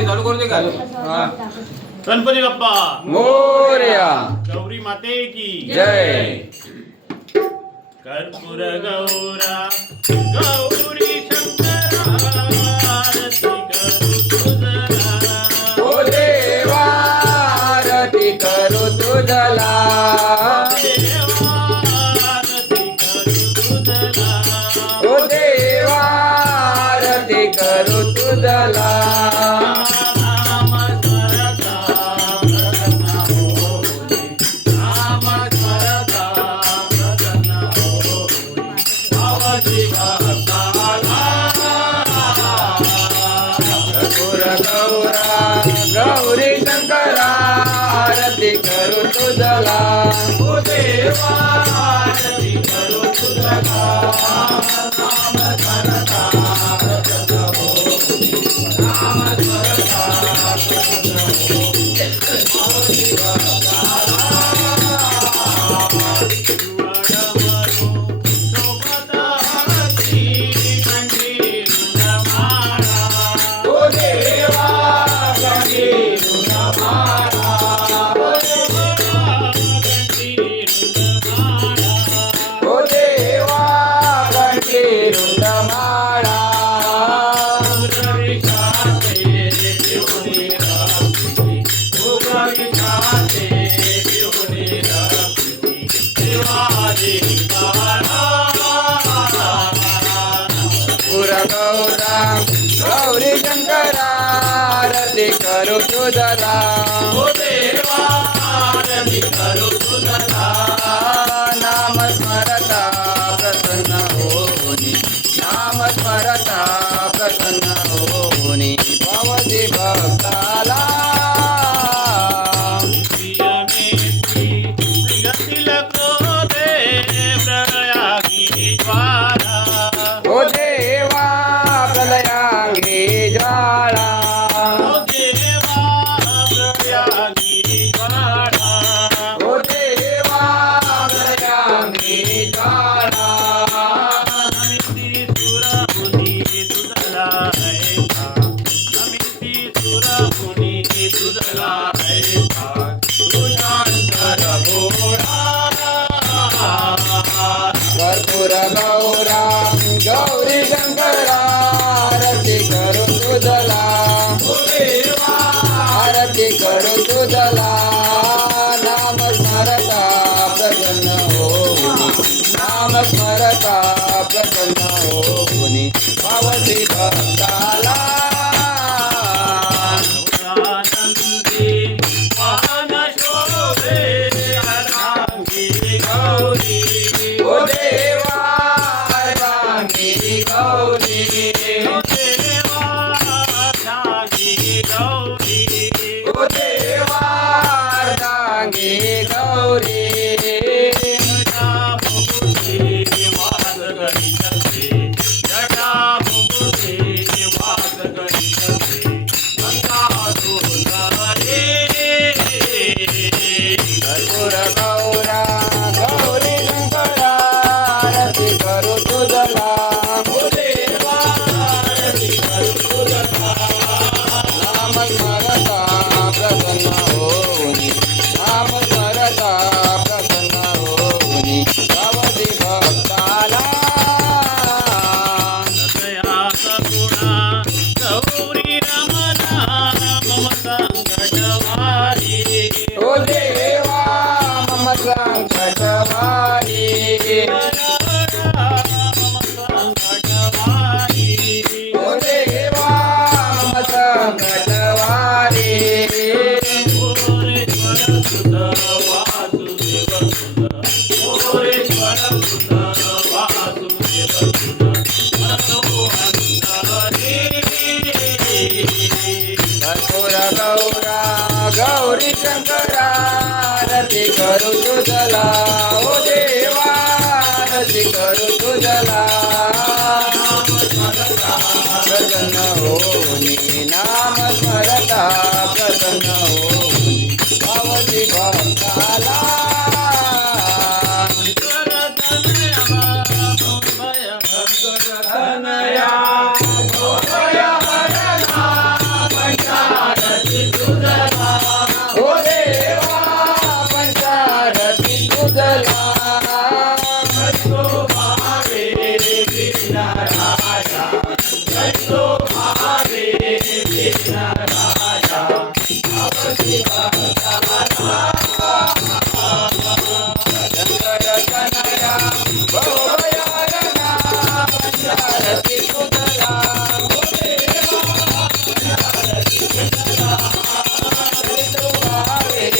चालू करू दे का? गणपती बाप्पा मोरया. गौरी माते की जय. कर्पूर गौरा गौरी शंकरा आरती करू तुझला. ओ देवा आरती करू तुझला. देवा आरती करू तुझला. ओ देवा आरती करू तुझला. नाम स्मरता प्रसन्न होई. नाम स्मरता प्रसन्न होई. अवधि भक्ताला. कर्पूर गौरा गौरी शंकरा आरती करू तुझला. ओ देवा आरती करू तुझला. नाम स्मरता प्रसन्न होई. नाम स्मरता प्रसन्न होई. अवधि भक्ताला. जुवाडमरो सोबताची कंठीरुण माळा. ओ देवा कंठीरुण माळा. ओ देवा कंठीरुण माळा. ओ देवा कंठीरुण माळा. कर्पूर गौरा गौरी शंकरा आरती करू तुझला. नाम स्मरता प्रसन्न होनी. नाम स्मरता प्रसन्न होनी. भवती भक्ताला. ओ देवा प्रलयांगी ज्वाला. ओ देवा प्रलयांगी ज्वाला. कर्पूर गौरा गौरी शंकरा आरती करू तुझला. आरती करू तुझला. नाम स्मरता प्रसन्न होनी. नाम स्मरता प्रसन्न होनी. भवती भक्ताला. ओ देवा अर्धांगिनी गौरी. ओ देवा अर्धांगिनी गौरी. कर्पूर गौरा गौरी शंकरा आरती करू तुझला. नाम स्मरता प्रसन्न होनी. नाम स्मरता प्रसन्न होनी. भवती भक्ताला. गौरी रमणा मम संकटवारी. ओ देवा मम संकटवारी. ओ देवा मम संकटवारी. कर्पूर गौरा गौरी शंकरा आरती करू तुझला. ओ देवा आरती करू तुझला. प्रसन्न होनी. नाम स्मरता प्रसन्न होनी. भवती भक्ताला. तनया शंकर तनया भवभयारणा पंचारती सुतला करितो भावे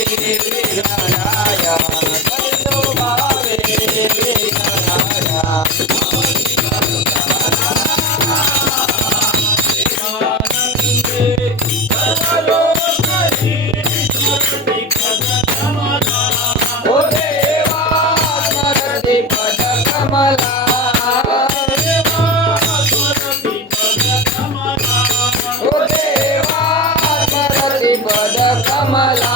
विघ्नराया करितो भावे विघ्नराया ओ देवा स्मरति पद कमला ओ देवा स्मरति पद कमला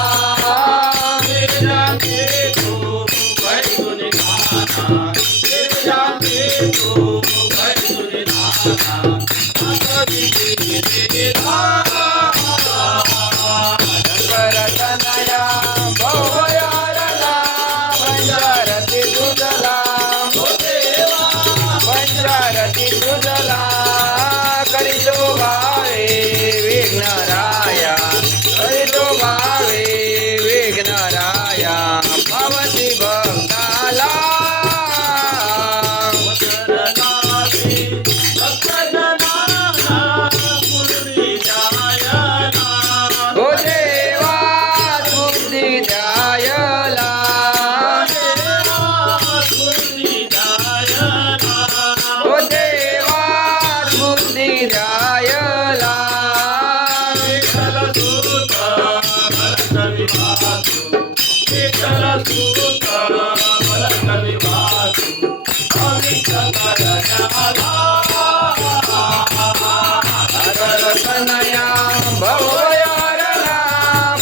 शंकर तनया भवभयारणा पंचारती सुतला पंचारती सुतला करितो भावे विघ्नराया करितो भावे विघ्नराया भवति भक्ताला ओ देवा बुद्धी द्यायला ओ देवा बुद्धी द्यायला तनया भवभयारणा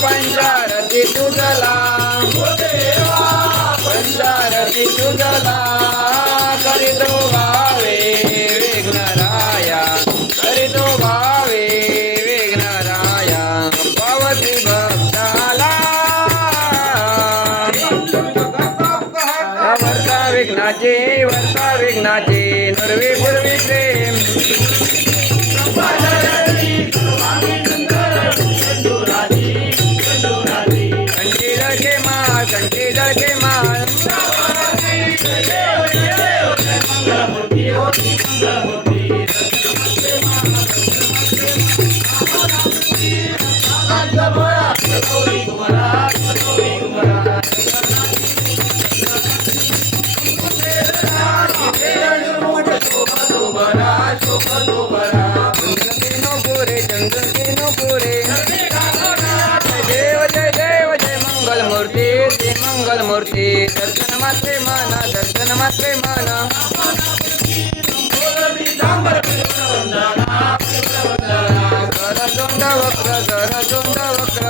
पंचारती सुतला पंचारती सुतला करितो भावे विघ्नराया करितो भावे विघ्नराया भवति भक्ताला वर्ता विघ्नाचे नुरवी पूर्वी प्रेम कंठी जळके माळ चंद्रकिनो पुरे देव जय देव जय मंगल मूर्ती जय मंगल मूर्ती दर्शन मात्रे माना दर्शन मात्रे माना गरदोंड वक्र गरदोंड वक्र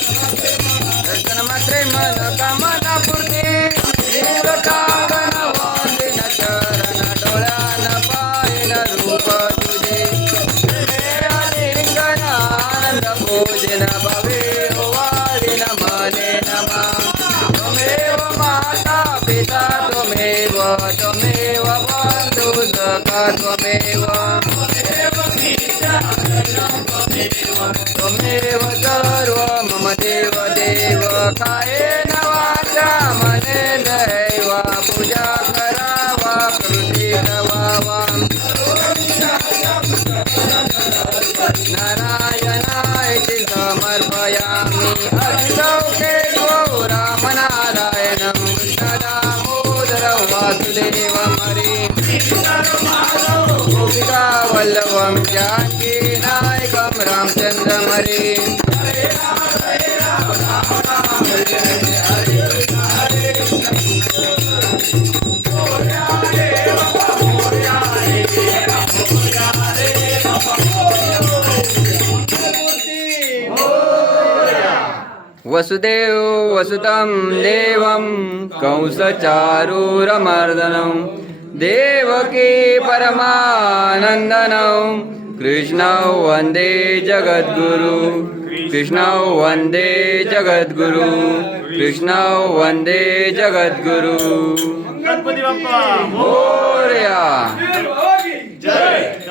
दर्शन मात्रे मन कामना पूर्ती लिंगटांगण वंदिन चरण डोळ्यान पाहिन रूप तुझे लिंगन आनंद पूजन भवे वादिन मने नमा त्वमेव माता पिता त्वमेव त्वमेव बंधु सखा त्वमेव त्वमेव सर्व मम देव देव कायेन वाचा मनेन दैव पूजा करावा प्रवृत्ती करावा नारायणाय समर्पयामि अभिषेके रामनारायणं कृष्णदामोदर वासुदेवं हरि गोपिका वल्लभं जानकी नायकं रामचन्द्रं हरि वसुदेव वसुतं देवं कंसचारूरमर्दनं देवकी परमानन्दनं कृष्णं वन्दे जगद्गुरु कृष्ण वंदे जगद्गुरु कृष्ण वंदे जगद्गुरु गणपती बाप्पा मोरया. जय.